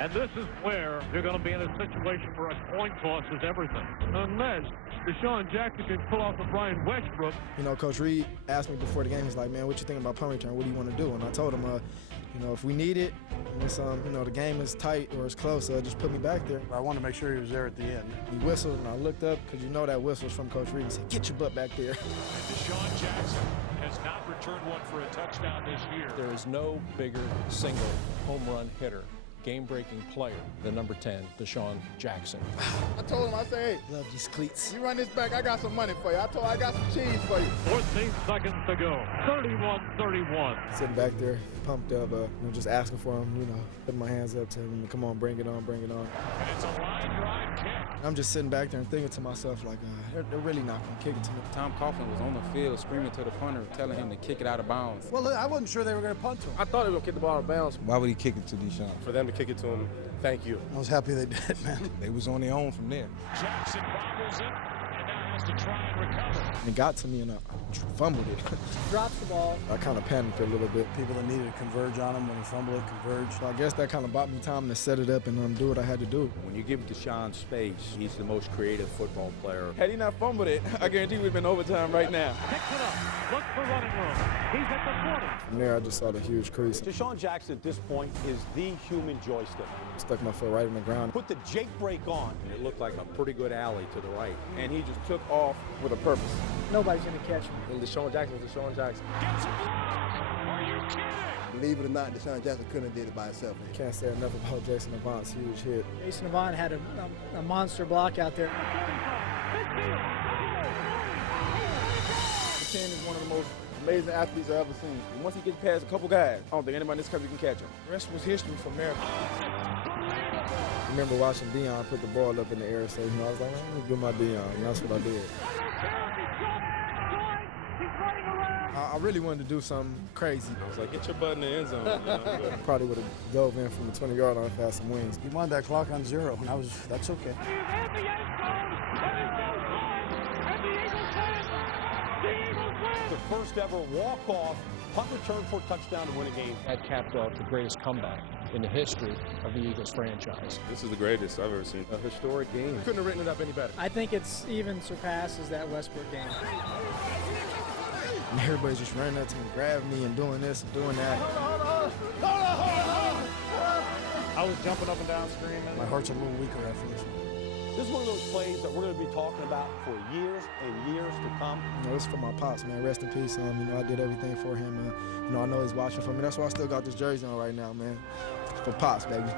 And this is where you're going to be in a situation where a coin toss is everything. Unless DeSean Jackson can pull off a Brian Westbrook. You know, Coach Reed asked me before the game, he's like, man, what you think about punt return? What do you want to do? And I told him, you know, if we need it, and it's, you know, the game is tight or it's close, just put me back there. I wanted to make sure he was there at the end. He whistled, and I looked up, because you know that whistle's from Coach Reed. He said, get your butt back there. And DeSean Jackson has not returned one for a touchdown this year. There is no bigger single home run hitter, game-breaking player than number 10, DeSean Jackson. I told him, I said, hey, Love these cleats. you run this back, I got some money for you. I told him I got some cheese for you. 14 seconds to go. 31-31. Sitting back there, pumped up, you know, just asking for him, you know, putting my hands up to him, come on, bring it on, bring it on. And it's a line drive kick. I'm just sitting back there and thinking to myself, like, they're really not going to kick it to me. Tom Coughlin was on the field screaming to the punter, telling him to kick it out of bounds. Well, I wasn't sure they were going to punt to him. I thought they were going to kick the ball out of bounds. Why would he kick it to DeSean? For them to kick it to him, thank you. I was happy they did, man. They was on their own from there. Jackson bobbles it and now has to try and recover. And it got to me, and I fumbled it. Drops the ball. I kind of panicked a little bit. People that needed to converge on him when he fumbled it, converged. So I guess that kind of bought me time to set it up and do what I had to do. When you give DeSean space, he's the most creative football player. Had he not fumbled it, I guarantee we'd been overtime right now. Picks it up. Looks for running room. He's at the 20. From there, I just saw the huge crease. DeSean Jackson at this point is the human joystick. Stuck my foot right in the ground. Put the Jake brake on. And it looked like a pretty good alley to the right. And he just took off with a purpose. Nobody's going to catch him. And DeSean Jackson was DeSean Jackson. Gets a block. Are you kidding? Believe it or not, DeSean Jackson couldn't have did it by himself. Can't say enough about Jason Avant's huge hit. Jason Avant had a monster block out there. 10 is one of the most amazing athletes I've ever seen. And once he gets past a couple guys, I don't think anybody in this country can catch him. The rest was history from there. I remember watching DeSean put the ball up in the air, so, you know, I was like, I'm going to do my DeSean, and that's what I did. I really wanted to do something crazy. I was like, get your butt in the end zone. You know? Probably would have dove in from the 20-yard line if I had some wings. He wanted that clock on 0, and that's okay. The first ever walk-off punt return for a touchdown to win a game. That capped off the greatest comeback in the history of the Eagles franchise. This is the greatest I've ever seen. A historic game. Couldn't have written it up any better. I think it's even surpasses that Westbrook game. And everybody's just running up to me, grabbing me, and doing this and doing that. I was jumping up and down screaming. My heart's a little weaker after this one. This is one of those plays that we're going to be talking about for years and years to come. You know, it's for my pops, man. Rest in peace. You know, I did everything for him. You know, I know he's watching for me. That's why I still got this jersey on right now, man. For pops, baby.